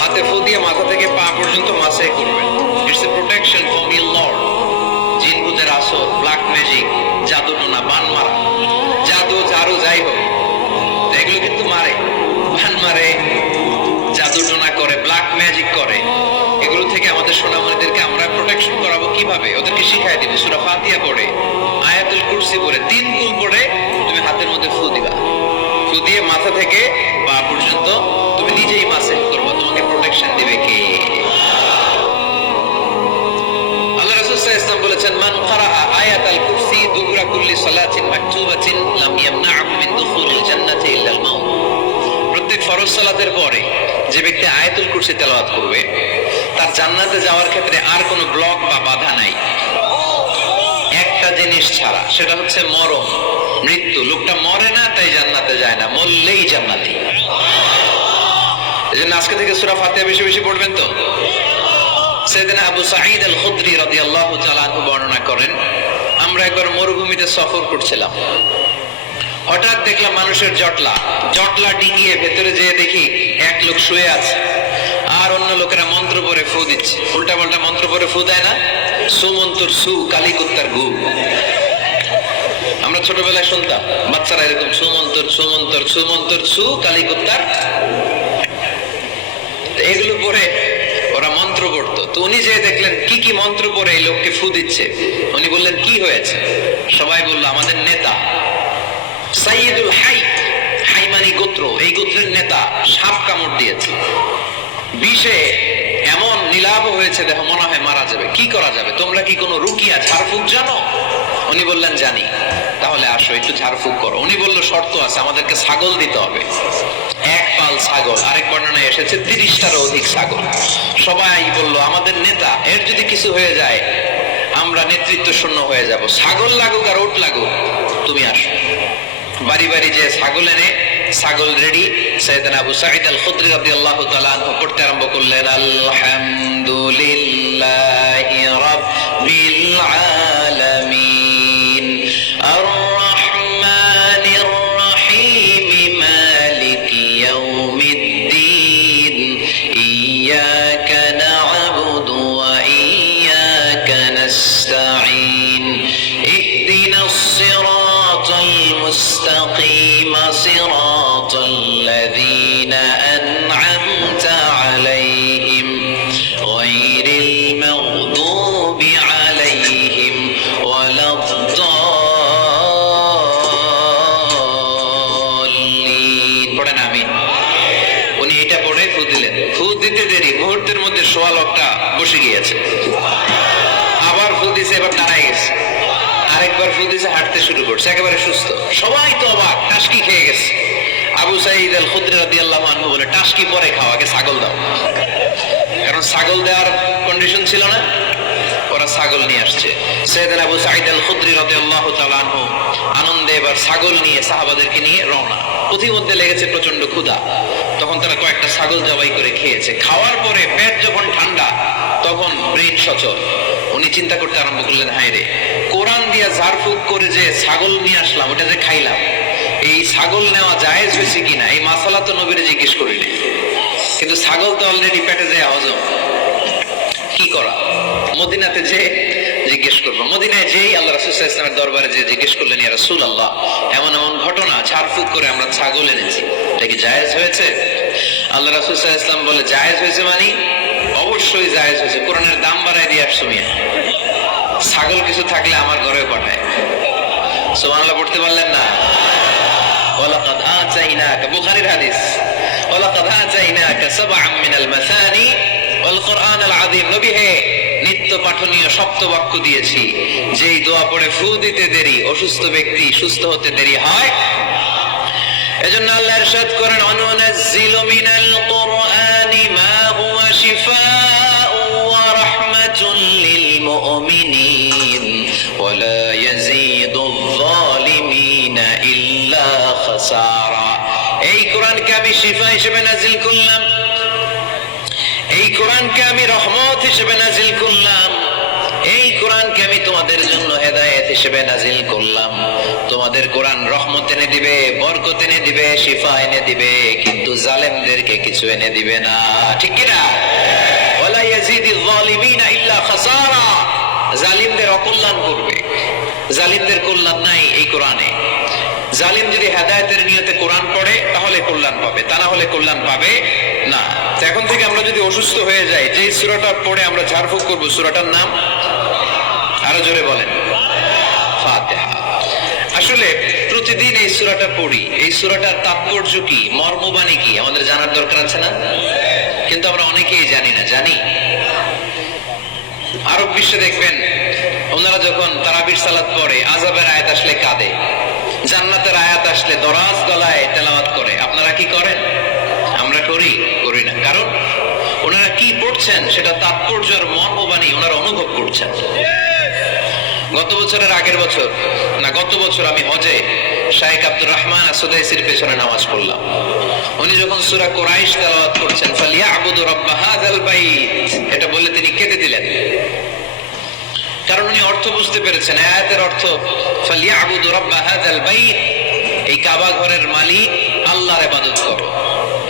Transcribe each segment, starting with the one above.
হাতে ফু দিয়ে মাথা থেকে পা পর্যন্ত মাসে করবেন। It's a protection from your Lord. জিন ভূতের আসর, ব্ল্যাক ম্যাজিক, জাদু টোনা, বান মারা, জাদু ঝাড়ু যাই হোক, এগুলো কিন্তু মারে, বান মারে, জাদু টোনা করে, ব্ল্যাক ম্যাজিক করে। এগুলো থেকে আমাদের সোনামণিদেরকে আমরা প্রোটেকশন করাবো কিভাবে? ওদেরকে শিখাই দিব সূরা ফাতিহা পড়ে, আয়াতুল কুরসি পড়ে, 3 কুল পড়ে তুমি হাতের মধ্যে ফু দিবা। ফু দিয়ে মাথা থেকে পা পর্যন্ত তুমি নিজেই মাসে করবা। তোমাকে প্রোটেকশন দিবে কে? আল্লাহ রাসূল সাল্লাল্লাহু আলাইহি ওয়াসাল্লাম বলেছেন, মান ক্বারাআ আয়াতাল কুরসি দুবরা কুল্লি সালাতিন মাকতুবাতিন লাম ইয়ামনা'হু মিন দুখুলিল জান্নাতি ইল্লাল মাউত। প্রত্যেক ফরজ সালাতের পরে যে ব্যক্তি আয়াতুল কুরসি তেলাওয়াত করবে, তার জান্নাতে যাওয়ার ক্ষেত্রে আর কোনো ব্লক বা বাধা নাই, একটা জিনিস ছাড়া, সেটা হচ্ছে মরণ, মৃত্যু। লোকটা মরে না তাই জান্নাতে যায় না, মরলেই জান্নাতি। এজন্য আজকে থেকে সূরা ফাতিহা বেশি বেশি পড়বেন তো। সাইয়েদনা আবু সাঈদ আল খুদরি রাদিয়াল্লাহু তাআলা আনহু বর্ণনা করেন, আমরা একবার মরুভূমিতে সফর করছিলাম, হঠাৎ দেখলাম মানুষের জটলা ডিঙিয়ে ভেতরে যেয়ে দেখি এক লোক শুয়ে আছে, আর অন্য লোকেরা মন্ত্র পড়ে ফু দিচ্ছে। উল্টা পাল্টা মন্ত্র পড়ে ফু দেয় না, সুমন্তর সু, কালিকুত্তার গু। আমরা ছোটবেলায় শুনতাম বাচ্চারা এরকম সুমন্তর সুমন্তর সুমন্তর সু, কালিকুত্তার। এগুলো পড়ে ওরা মন্ত্র পড়তো। তো উনি যে দেখলেন কি কি মন্ত্র পড়ে এই লোককে ফু দিচ্ছে, উনি বললেন কি হয়েছে? সবাই বললো আমাদের নেতা সাইয়্যিদুল হাই, হাইমানি গোত্র, এই গোত্রের নেতা সাপ কামড় দিয়েছে, বিষে এমন নীলাভ হয়েছে, দেখো মনে হয় মারা যাবে, কি করা যাবে? তোমরা কি কোনো রুকিয়া ঝাড়ফুঁক জানো? উনি বললেন জানি। তাহলে আসো একটু ঝাড়ফুঁক করো। উনি বলল শর্ত আছে, আমাদেরকে ছাগল দিতে হবে, এক পাল ছাগল। আরেক বর্ণনায় এসেছে 30টারও অধিক ছাগল। সবাই বলল আমাদের নেতা, এর যদি কিছু হয়ে যায় আমরা নেতৃত্ব শূন্য হয়ে যাব, ছাগল লাগুক আর ওট লাগুক, তুমি আসো। বাড়ি বাড়ি যে ছাগল এনে, ছাগল রেডি। সাইয়েদনা আবু সাঈদ আল খুদরি রাদিয়াল্লাহু তাআলা আনহু পড়তে আরম্ভ করলেন, আলহামদুলিল্লাহি রাব্বিল আলামিন আর রহমানির রহিম মালিকি ইয়াউমিদ্দিন ইয়াকা না'বুদু ওয়া ইয়াকা নাস্তাঈন ইহদিনাস সিরাতাল মুস্তাকিম সিরাতাল লাযীনা আন'আমতা আলাইহিম গায়রিল মাগদুবি আলাইহিম ওয়ালাদ-দাল্লিন। পড়েন আমিন। উনি এটা পড়ে ফু দিলেন। ফু দিতে দেরি, মুহূর্তের মধ্যে সোয়া লোকটা বসে গিয়েছে। আবার ফু দিছে, এবার দাঁড়ায় গেছে। আরেকবার ফু দিছে, হাঁটতে শুরু করছে, একেবারে সুস্থ। সবাই তো অবাক, টাসকি খেয়ে গেছে। আবু সাঈদ আল খুদরি রাদিয়াল্লাহু আনহু বলে, টাসকি পরে খাও, আগে ছাগল দাও। কারণ ছাগল দেওয়ার কন্ডিশন ছিল না, ওরা ছাগল নিয়ে আসছে। সাইয়েদনা আবু সাঈদ আল খুদরি রাদিয়াল্লাহু তাআলা আনহু আনন্দে এবার ছাগল নিয়ে সাহাবাদেরকে নিয়ে রওনা। পথিমধ্যে লেগেছে প্রচন্ড ক্ষুধা, তখন তারা কয়েকটা ছাগল জবাই করে খেয়েছে। খাওয়ার পরে পেট যখন ঠান্ডা, তখন ব্রেন সচল। উনি চিন্তা করতে আরম্ভ করলেন, হায় রে, কোরআন দিয়া ঝাড়ফুঁক করে যে ছাগল নিয়ে আসলাম, ওটা যে খাইলাম, এই ছাগল নেওয়া জায়েজ হয়েছে কিনা এই মাসালা তো নবীরে জিজ্ঞেস করিনি, কিন্তু ছাগল তো অলরেডি পেটে যায় হজম, কি করা? মদিনাতে যে জিজ্ঞেস করবো। মদিনায় যেই আল্লাহ রাসূল সাল্লাল্লাহু আলাইহি ওয়াসাল্লামের দরবারে যে জিজ্ঞেস করলেন, ইয়া রাসূলুল্লাহ, এমন এমন ঘটনা, ঝাড়ফুঁক করে আমরা ছাগল এনেছি, এটা কি জায়েজ হয়েছে? আল্লাহ রাসূল সাল্লাল্লাহু আলাইহি ওয়াসাল্লাম বলে, জায়েজ হয়েছে মানে অবশ্যই জায়েজ হয়েছে, কোরআনের দাম বাড়ায় দিয়ে আসছো মিয়া। ছাগল কিছু থাকলে আমার ঘরেও পাঠায়। সুবহানাল্লাহ পড়তে পারলেন না? ওয়ালাকাদ আতাইনাকা, বুখারীর হাদিস, ওয়ালাকাদ আতাইনাকা সাবআম মিনাল মাসানি ওয়াল কুরআনাল আযীম। নবী হে, নিত্য পাঠনীয় সপ্তবাক্য দিয়েছি, যেই দোয়া পড়ে ফু দিতে দেরি, অসুস্থ ব্যক্তি সুস্থ হতে দেরি হয়। এজন্য আল্লাহ ইরশাদ করেন, অনুনাজ্জিলু মিনাল কুরআনি মা হুয়া শিফাউ ওয়া রাহমাতুল লিল মুমিনিন ওয়া লা ইয়াজিদুয যালিমিনা ইল্লা খাসারা। এই কোরআনকে আমি শিফা হিসেবে নাজিল করলাম, এই কোরআনকে আমি রহমত হিসেবে নাজিল করলাম, এই কোরআনকে আমি তোমাদের জন্য হেদায়েত হিসেবে নাজিল করলাম। তোমাদের কোরআন রহমত এনে দিবে, বরকত এনে দিবে, শিফা এনে দিবে, কিন্তু জালেমদেরকে কিছু এনে দিবে না। ঠিক কি না? ওয়ালা ইয়াজিদিল যালিমিনা ইল্লা খাসারা। জালিমদের অকল্যাণ করবে, জালিমদের কল্যাণ নাই এই কোরআনে। জালিম যদি হেদায়েতের নিয়তে কোরআন পড়ে তাহলে কল্যাণ পাবে, তা না হলে কল্যাণ পাবে না। এখন থেকে আমরা যদি অসুস্থ হয়ে যাই, যে সূরাটা পড়ে আমরা ঝাড়ফুঁক করব, সূরাটার নাম আরো জোরে বলেন, ফাতিহা। আসলে প্রতিদিন এই সূরাটা পড়ি, এই সূরাটার তাৎপর্য কি, মর্মবাণী কি আমাদের জানার দরকার আছে না? কিন্তু আমরা অনেকেই জানি না। জানি আরব বিশ্বে দেখবেন ওনারা যখন তারাবির সালাত পড়ে, আযাবের আয়াত আসলে কাঁদে, জান্নাতের আয়াত আসলে দরাজ গলায় তেলাওয়াত করে। আপনারা কি করেন? আমরা করি না। কারণ ওনারা কি পড়ছেন সেটা তাৎপর্য আর মর্মবাণী ওনারা অনুভব করছেন। গত বছরের আগের বছর না, গত বছর আমি হজে শাইখ আব্দুর রহমান আসুদাইসির পেছনে নামাজ পড়লাম। উনি যখন সূরা কুরাইশ তেলাওয়াত করছেন, ফালিয়াবুদু রাব্ব হাযাল বাইত, এটা বলে তিনি কেঁদে দিলেন। কারণ উনি অর্থ বুঝতে পেরেছেন, আয়াতের অর্থ ফালিয়াবুদু রাব্ব হাযাল বাইত, এই কাবা ঘরের মালিক আল্লাহর ইবাদত করো,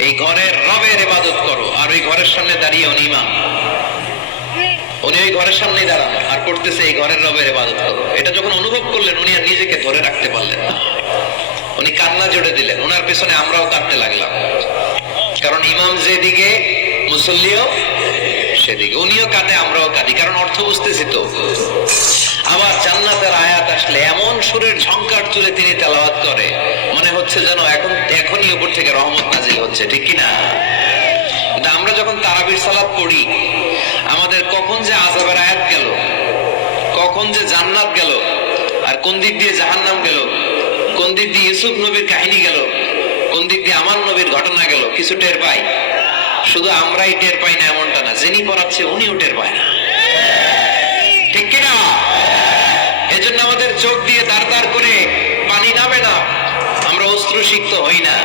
এই ঘরের রবের ইবাদত করো। আর ওই ঘরের সামনে দাঁড়িয়ে উনি ইমাম, উনি ওই ঘরের সামনেই দাঁড়ানো আর করতেছে এই ঘরের রবের ইবাদত করো। এটা যখন অনুভব করলেন, উনি আর নিজেকে ধরে রাখতে পারলেন না, উনি কান্না জুড়ে দিলেন। ওনার পেছনে আমরাও কাঁদতে লাগলাম, কারণ ইমাম যেদিকে মুসল্লিও সেদিকে, উনিও কাঁদে আমরাও কাঁদি, কারণ অর্থ বুঝতেছি তো। আবার জান্নাতের আয়াত আসলে এমন সুরের ঝংকার তুলে তিনি তেলাওয়াত করে, মনে হচ্ছে যেন এখনই উপর থেকে রহমত নাজিল হচ্ছে। ঠিক কিনা? কিন্তু আমরা যখন তারাবির সালাত পড়ি, আমাদের কখন যে আযাবের আয়াত গেল, কখন যে জান্নাত গেল, আর কোন দিক দিয়ে জাহান্নাম গেল, কোন দিক দিয়ে ইউসুফ নবীর কাহিনী গেল, কোন দিক দিয়ে আমার নবীর ঘটনা গেল, কিছু টের পাই। শুধু আমরাই টের পাই না এমনটা না, যিনি পড়াচ্ছে উনিও টের পায় না। ঠিক কিনা? এজন্য আমাদের চোখ দিয়ে দাঁড় দাঁড় করে পানি নামে না, আমরা অশ্রুসিক্ত হই না।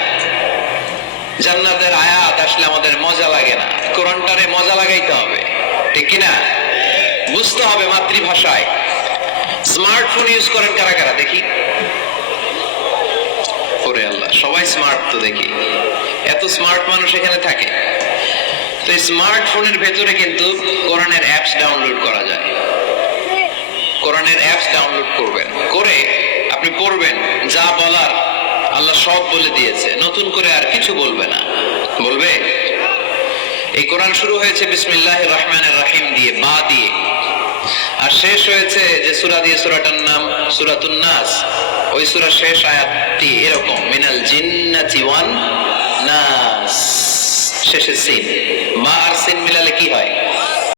জান্নাতের আয়াত আসলে আমাদের মজা লাগে না, কোরআনটারে মজা লাগাইতে হবে। ঠিক কিনা? বুঝতে হবে মাতৃভাষায়। স্মার্টফোন ইউজ করেন কারা কারা দেখি? ওরে আল্লাহ, সবাই স্মার্ট তো দেখি, এত স্মার্ট মানুষ এখানে থাকে। তো এই স্মার্টফোনের ভেতরে কিন্তু কোরআনের অ্যাপস ডাউনলোড করা যায়। কোরআনের অ্যাপস ডাউনলোড করবেন, করে আপনি পড়বেন, যা বলার আল্লাহ সব বলে দিয়েছে, নতুন করে আর কিছু বলবে না। বলবে? এই কোরআন শুরু হয়েছে বিসমিল্লাহির রহমানির রহিম দিয়ে, বা দিয়ে, আর শেষ হয়েছে যে সূরা দিয়ে, সূরাটার নাম সূরাতুন নাস। ওই সূরার শেষ আয়াতটি এরকম, মিনাল জিন্নাতি ওয়ান নাস, শেষে সিন। বা আর সিন মিলালে কি হয়?